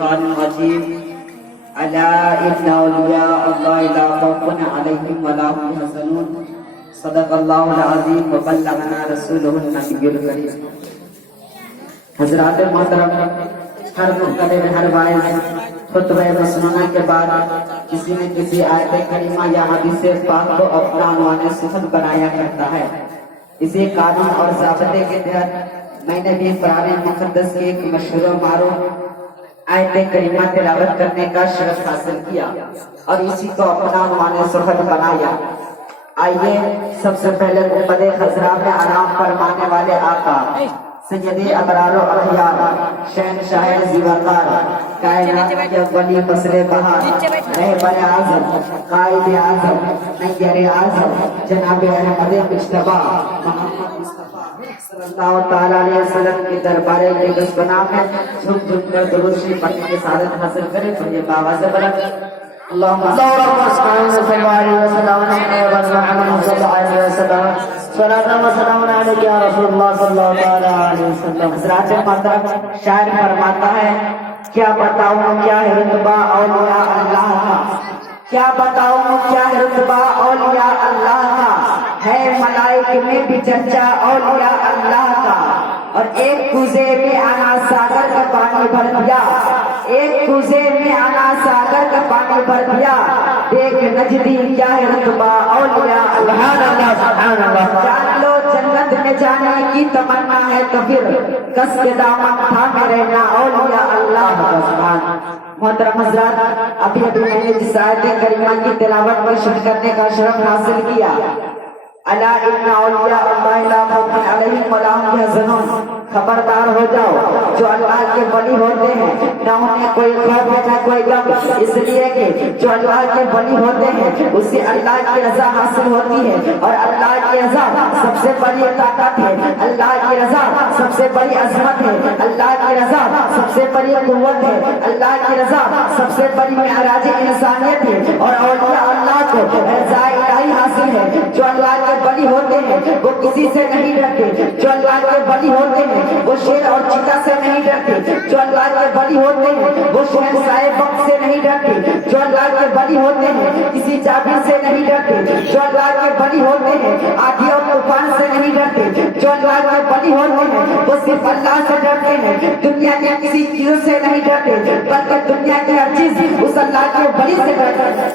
الشيطان الرجيم ألا إن أولياء الله لا خوف عليهم ولا هم يحزنون صدق الله العظيم وبلغنا رسوله النبي الكريم. حضرات محترم، ہر مختلف ہر باعث خطبہ مسنونہ کے بعد کسی نے کسی آیت کریمہ یا حدیث پاک کو اپنا عنوان صحت بنایا کرتا ہے. اسی قانون اور ضابطے کے تحت میں نے بھی قرآن مقدس کی ایک مشہور و معروف آیت کریمہ تلاوت کرنے کا شرف حاصل کیا اور اسی کو اپنا عنوان صحت بنایا. آئیے سب سے پہلے گنبد خضرا میں آرام فرمانے والے آقا سید ابرار و اخیار شہنشاہ زیوردار کائنات کے ولی فصل بہار رہبر اعظم قائد اعظم نیر اعظم جناب احمد مجتبی محمد مصطفی صلی اللہ تعالی علیہ وسلم کے دربار اقدس بنا میں جھوم جھوم کر درود شریف پڑھنے کی سعادت حاصل کریں. تو یہ باواز بلند اللهم صل على وسلم صلاة وسلام عليك يا رسول الله صلى الله عليه وسلم. حضرات محترم، شاعر فرماتا ہے کیا بتاؤں کیا ہے رتبہ اولیاء اللہ کا، کیا بتاؤں کیا ہے رتبہ اولیاء اللہ کا، ہے ملائک میں بھی چرچا اولیاء اللہ کا. اور ایک کوزے میں آنا ساگر کا پانی بھر دیا، ایک کوزے میں آنا ساگر کا پانی بھر دیا، دیکھ نجدی کیا ہے رتبہ اولیاء اللہ کا. جان لو جنت میں جانے کی تمنا ہے تو پھر کس کے دامن تھامے رہنا اولیاء اللہ کا. محترم حضرات، ابھی میں نے جس آیت کریمہ کی تلاوت پر شروع کرنے کا شرف حاصل کیا، الا ان اولیاء اللہ لا خوف علیہم ولا هم يحزنون، خبردار ہو جاؤ جو اللہ کے ولی ہوتے ہیں نہ انہیں کوئی خوف نہ کوئی غم، اس لیے کہ جو اللہ کے ولی ہوتے ہیں اسے اللہ کی رضا حاصل ہوتی ہے اور اللہ کی رضا سب سے بڑی طاقت ہے، اللہ کی رضا سب سے بڑی عظمت ہے، اللہ کی رضا سب سے بڑی قوت ہے، اللہ کی رضا سب سے بڑی معراج انسانیت ہے. اور اولیاء اللہ کو رضا الہی حاصل ہے. جو اللہ کے ولی ہوتے ہیں وہ کسی سے نہیں ڈرتے، جو اللہ کے ولی ہوتے ہیں وہ شیر اور چیتا سے نہیں ڈرتے، جو اللہ کے ولی ہوتے ہیں وہ شہنشاہ وقت سے نہیں ڈرتے، جو اللہ کے ولی ہوتے ہیں کسی جابر سے نہیں ڈرتے، جو اللہ کے ولی ہوتے ہیں آندھی اور طوفان سے نہیں ڈرتے، جو اللہ کے ولی ہوتے ہیں وہ صرف اللہ سے ڈرتے ہیں، دنیا کی کسی چیز سے نہیں ڈرتے بلکہ دنیا کی ہر چیز اس اللہ کے ولی سے ڈرتے ہیں.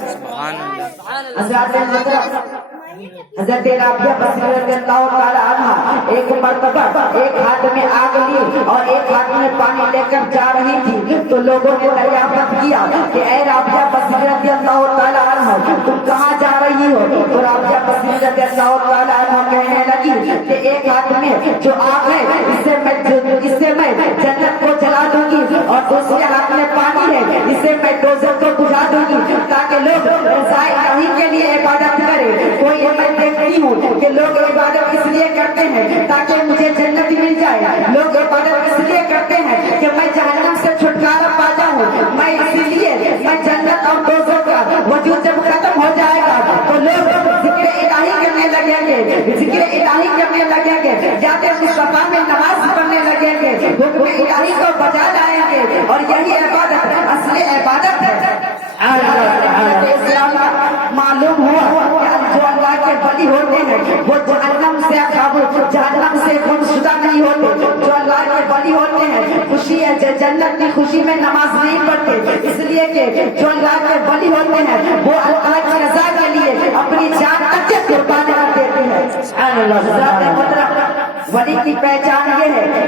حضرت رابعہ بصری رضی اللہ تعالی عنہ ایک مرتبہ ایک ہاتھ میں آگ لی اور ایک ہاتھ میں پانی لے کر جا رہی تھی تو لوگوں نے دریافت کیا کہ اے رابعہ بصری رضی اللہ تعالی عنہ تم کہاں جا رہی ہو؟ تو رابعہ بصری رضی اللہ تعالی عنہ کہنے لگی کہ ایک ہاتھ میں جو آگ ہے اس سے میں جنت کو جلا دوں گی اور دوسرے ہاتھ میں پانی ہے اس سے میں دوزخ کو بجھا دوں گی تاکہ لوگ رضا الہی کے لیے عبادت کریں. کوئی میں دیکھتی ہوں کہ لوگ عبادت اس لیے کرتے ہیں تاکہ مجھے جنت مل جائے، لوگ عبادت اس لیے کرتے ہیں کہ میں جہنم سے چھٹکارا پا جاؤں، میں اسی لیے میں جنت اور دوزخ کا وجود جب ختم ہو جائے گا تو لوگ ذکر الہی کرنے لگیں گے، ذکر الہی کرنے لگیں گے، جاتے مصطفیٰ میں نماز پڑھنے لگیں گے، حکم الہی کو بجا لائیں گے اور یہی عبادت اصل عبادت ہے. اسلام کا معلوم ہوا جو اللہ کے ولی ہوتے ہیں وہ جہنم سے گمشدہ نہیں ہوتے، جو اللہ کے ولی ہوتے ہیں خوشی ہے جنت کی خوشی میں نماز نہیں پڑھتے، اس لیے کہ جو اللہ کے ولی ہوتے ہیں وہ اللہ کی رضا کے لیے اپنی جان تک قربان کر دیتے ہیں. ولی کی پہچان یہ ہے،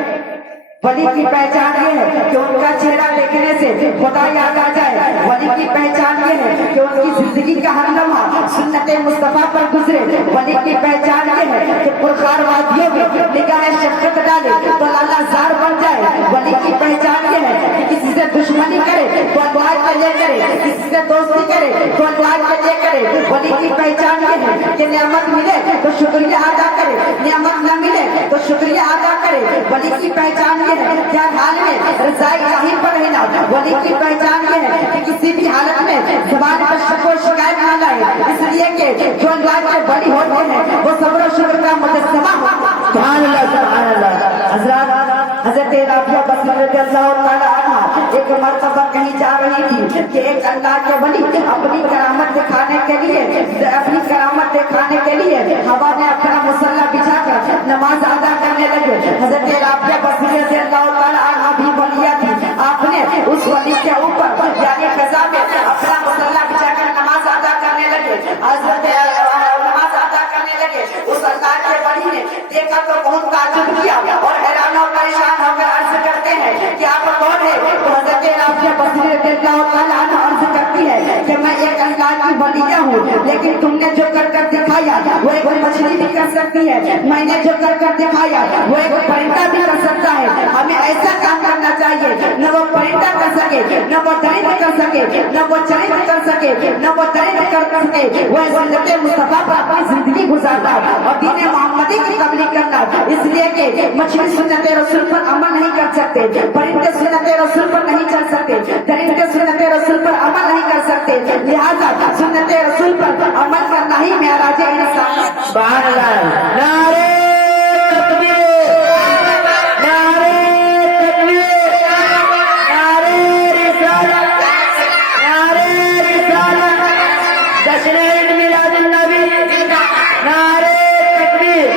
ولی کی پہچان یہ ہے کہ ان کا چہرہ دیکھنے سے خدا یاد آ جائے. ولی کی پہچان یہ ہے کہ ان کی زندگی کا ہر لمحہ سنت مصطفیٰ پر گزرے. ولی کی پہچان یہ ہے کہ پرخار وادیوں میں نگاہ شفقت ڈالے تو لالا زار بن جائے. ولی کی پہچان یہ ہے کہ کسی سے دشمنی کرے تو اللہ کے لیے کرے، کسی سے دوستی کرے تو اللہ کے لیے کرے. ولی کی پہچان یہ ہے کہ نعمت ملے تو شکریہ ادا کرے، نعمت نہ ملے تو شکریہ ادا کرے. ولی کی پہچان یہ ہے کہ ہر حال میں رضا الہی پر رہنا. ولی کی پہچان یہ ہے کہ کسی بھی حالت میں زبان پر شکو شکایت نہ لائے، اس لیے کہ جو اللہ کے ولی ہوتے ہیں وہ صبر و شکر کا مجسمہ. سبحان اللہ سبحان اللہ. حضرت رافیہ بصری رضی اللہ تعالیٰ عنہ ایک مرتبہ کہیں جا رہی تھی کہ ایک اللہ کے ولی اپنی کرامت دکھانے کے لیے ہوا میں اپنا مسلح بچھا کر نماز ادا کرنے لگے. حضرت رافیہ بصری رضی اللہ تعالیٰ عنہ بھی ولیہ تھی. آپ نے اس ولی کے اوپر یعنی فضا میں اپنا مسلح بچھا کر نماز ادا کرنے لگے. حضرت نماز ادا کرنے لگے. اس اللہ کے ولی نے دیکھا تو بہت تعجب کیا اور حیران اور پریشان ہو کر عرض کرتے ہیں کہ آپ کون ہے؟ تو حضرت رافیہ بصری رضی اللہ تعالیٰ عنہ عرض کرتی ہے کہ میں ایک اللہ کی ولیہ ہوں، لیکن تم نے جو کر کر دکھایا وہ ایک مچھلی بھی کر سکتی ہے، میں نے جو کر کر دکھایا وہ ایک پرندہ بھی کر سکتا ہے. ہمیں ایسا کام کرنا چاہیے نہ وہ پرندہ کر سکے، نہ وہ درند کر سکے، نہ وہ چرند کر سکے، نہ وہ درند کر سکے. وہ سنت مصطفیٰ پر اپنی زندگی گزارتا اور دین محمدی کی تبلیغ کرتا، اس لیے کہ مچھلی سنت رسول پر عمل نہیں کر سکتے، پرندے سنت رسول پر نہیں چل سکتے، درندے سنت رسول پر عمل نہیں کر سکتے. لہذا سنت رسول پر عمل کرنا ہی معراج انسان. سبحان اللہ. نعرہ تکبیر، نعرہ تکبیر، نعرہ رسالت، نعرہ رسالت، جشن عید میلاد النبی، نعرہ تکبیر.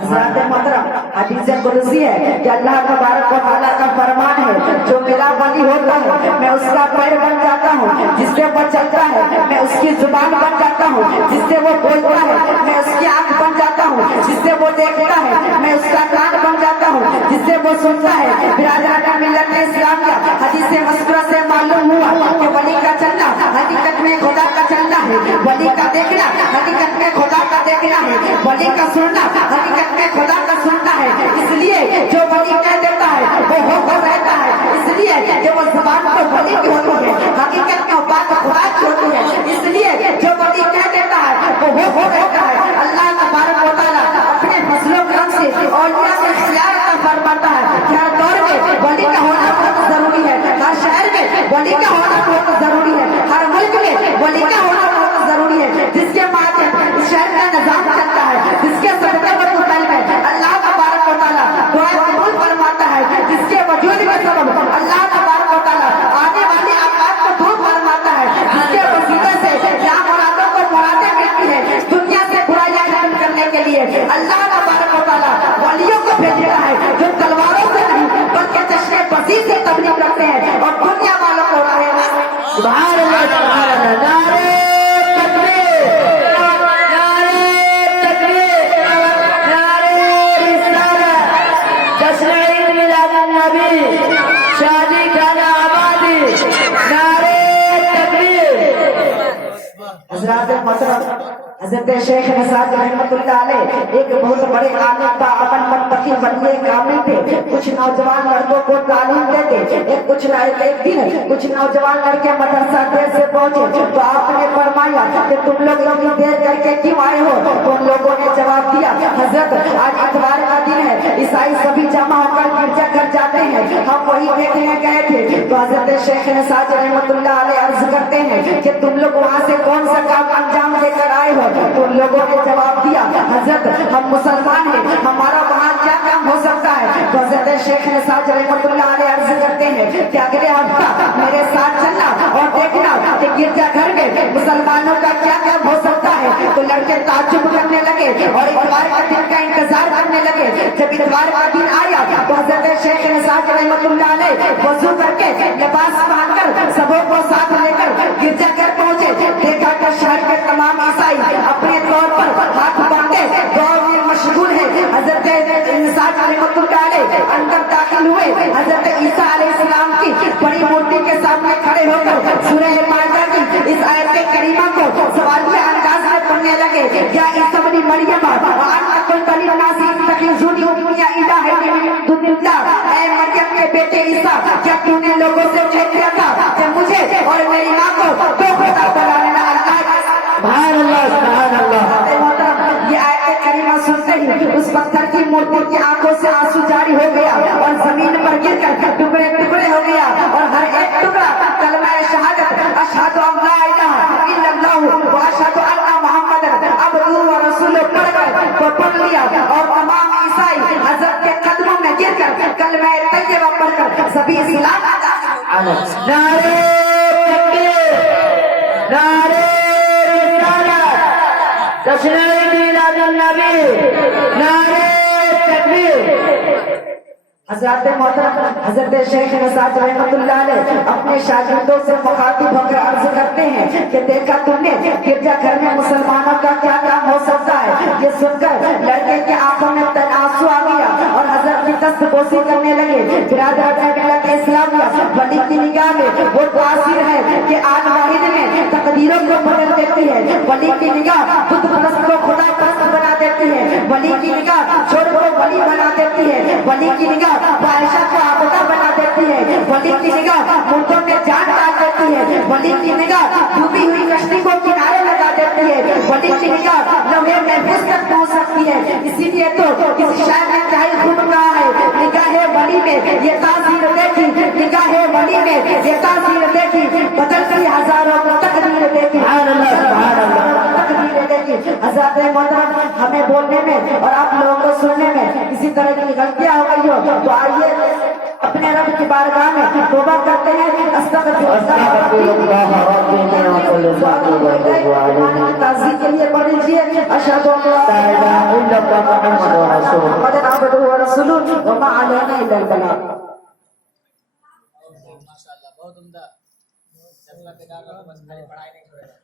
حضرات محترم حدیث قدسی ہے کہ اللہ تبارک و تعالیٰ کا فرمان ہے جو میرا ولی ہوتا ہے میں اس کا پیر بن جاتا ہوں، جس سے وہ چلتا ہے میں اس کی زبان بن جاتا ہوں، جس سے وہ بولتا ہے میں اس کی آنکھ بن جاتا ہوں، جس سے وہ دیکھتا ہے میں اس کا کان بن جاتا ہوں، جس سے وہ سنتا ہے. برادران ملت اسلام کا حدیث مذکورہ سے معلوم ہوا کہ ولی کا چلنا حقیقت میں خدا کا چلنا ہے، ولی کا دیکھنا حقیقت میں خدا کا دیکھنا ہے، ولی کا سننا حقیقت میں خدا کا سننا ہے. اس لیے جو ولی کہہ دیتا ہے وہ ہو رہتا ہے، اس لیے جو وہ زبان کو ولی کی ہوتی ہے حقیقت میں بات خدا کی ہوتی ہے. اس لیے جو ولی کہہ دیتا ہے وہ ہو رہتا ہے. اللہ تبارک و تعالیٰ اپنے فضل و کرم سے اولیاء کے اختیار کا فرماتا ہے کہ ہر دور میں ولی کا ہونا بہت ضروری ہے، ہر شہر میں ولی کا ہونا بہت ضروری ہے، ہر ملک میں ولی کا ہونا بہت ضروری ہے، جس کے مادھیم اس شہر کا نظام چلتا ہے، جس کے صدقے پر مطلب ہے اللہ تبارک و تعالیٰ دعا قبول فرماتا ہے، جس کے وجود میں سبب اللہ تبارک و تعالیٰ آنے والی آفات کو دور فرماتا ہے، جس کے وسیلے سے جہاں مرادوں کو مرادیں ملتی ہے دنیا سے برائیاں ختم کرنے کے لیے اللہ تبارک و تعالیٰ ولیوں کو بھیجتا ہے جو تلواروں سے نہیں بلکہ چشمے بصیر سے تبلیغ کرتے ہیں اور دنیا والوں کو راہ سبحان اللہ، سبحان اللہ. نعرہ تکبیر، نعرہ تکبیر، نعرہ رسالت، جشن عید میلاد النبی، شادی خانہ آبادی، نعرہ تکبیر. حضرات محترم حضرت شیخ نصار رحمۃ اللہ علیہ ایک بہت بڑے عالم با امن متقی ولی کامل تھے. کچھ نوجوان لڑکوں کو تعلیم دیتے. ایک دن کچھ نوجوان لڑکے مدرسہ دیر سے پہنچے تو آپ نے فرمایا کہ تم لوگ اتنی دیر کر کے کیوں آئے ہو؟ تو ان لوگوں نے جواب دیا حضرت آج اتوار کا دن ہے، عیسائی سبھی جمع ہو کر گرجا گھر جاتے ہیں، ہم وہی دیکھنے گئے تھے. تو حضرت شیخ نصار رحمۃ اللہ علیہ عرض کرتے ہیں کہ تم لوگ وہاں سے کون سا کام انجام دے کر آئے ہو؟ تو ان لوگوں نے جواب دیا حضرت ہم مسلمان ہیں، ہمارا وہاں کیا کام ہو سکتا ہے؟ تو حضرت شیخ نصار رحمۃ اللہ علیہ عرض کرتے ہیں کہ اگلے ہفتہ میرے ساتھ چلنا اور دیکھنا کہ گرجا گھر میں مسلمانوں کا کیا کام ہو سکتا ہے. تو لڑکے تعجب کرنے لگے اور اتوار کا دن کا انتظار کرنے لگے. جب اتوار کا دن آیا تو حضرت شیخ نصار رحمۃ اللہ علیہ وضو کر کے لباس پہن کر سبوں کو ساتھ لے کر گرجا گھر پہنچے. دیکھا کہ شہر کے تمام عیسائی اپنے طور پر ہاتھ باندھے دعا میں مشغول ہے. حضرت نصار رحمۃ اللہ علیہ اندر داخل ہوئے. حضرت عیسیٰ علیہ السلام کی بڑی مورتی کے سامنے کھڑے ہو کر سورہ مائدہ کی اس آیت کریمہ کو سوالیہ انداز میں پڑھنے لگے. یا عیسی ابن مریم وانت قلت للناس اتخذونی وامي الہین من دون اللہ، اے مریم کے بیٹے عیسیٰ کیا تو نے لوگوں سے کہہ دیا تھا کہ مجھے اور میری ماں کو دو خدا بنا لینا؟ سبحان اللہ، سبحان اللہ. یہ آیت کریمہ سنتے ہی اس پتھر کی مورتی کی آنکھوں سے آنسو جاری ہو گیا اور زمین پر گر کر ٹکڑے ٹکڑے ہو گیا اور ہر ایک ٹکڑا کلمہ شہادت اشہد ان لا الہ الا اللہ و اشہد ان محمد عبدہ و رسولہ پڑھ کر پڑھ لیا. اور تمام عیسائی حضرت کے قدموں میں گر کر کلمہ طیبہ پڑھ کر سبھی اسلام نعرے تکبیر، نعرے رسالت، تشریع میلاد النبی، نعرے تکبیر۔ حضرت محترم حضرت شیخ نصرت رحمت اللہ علیہ اپنے شاگردوں سے مخاطب ہو کر عرض کرتے ہیں کہ دیکھا تم نے گرجا گھر میں مسلمانوں کا کیا کام ہو سکتا ہے؟ یہ سن کر لڑکے کی آنکھوں میں آنسو آ گیا اور حضرت کی دست بوسی کرنے لگے۔ برادر ملت اسلامیہ، ولی کی نگاہ میں وہ تاثیر ہے کہ آج واحد میں تقدیروں کو بدل دیتی ہے، ولی کی نگاہ خود پرست کو خدا پرست بنا دیتی ہے، ولی کی نگاہ چھوڑ کو ولی بنا دیتی ہے، ولی کی نگاہ فاحشہ کو عابدہ بنا دیتی ہے، ولی کی نگاہ مردوں میں جان ڈال دیتی ہے، ولی کی نگاہ ڈوبی ہوئی کشتی کو کنارے لگا دیتی ہے، ولی کی نگاہ لمحے محفوظ تک پہنچ سکتی ہے۔ اسی لیے تو کسی شاعر نے چاہے خوب کہا ہے، نگاہ ولی میں یہ تاثیر دیکھی، نگاہ ولی میں یہ تاثیر دیکھی، بدلتی ہزاروں کو تقدیر دیکھی، تقدیر دیکھی۔ حضرت محترم ہمیں بولنے میں اور آپ لوگوں کو سننے میں کسی طرح کی غلطیاں ہو گئی ہو تو آئیے اپنے رب کی بارگاہ میں توبہ کرتے ہیں، تعظیم کے لیے پڑھ لیجیے اشہد ان لا الہ الا اللہ محمد عبدہ ورسولہ وما علینا الا البلاغ۔ ماشاءاللہ بہت عمدہ، بس خالی پڑھائی نہیں چھوڑے گا۔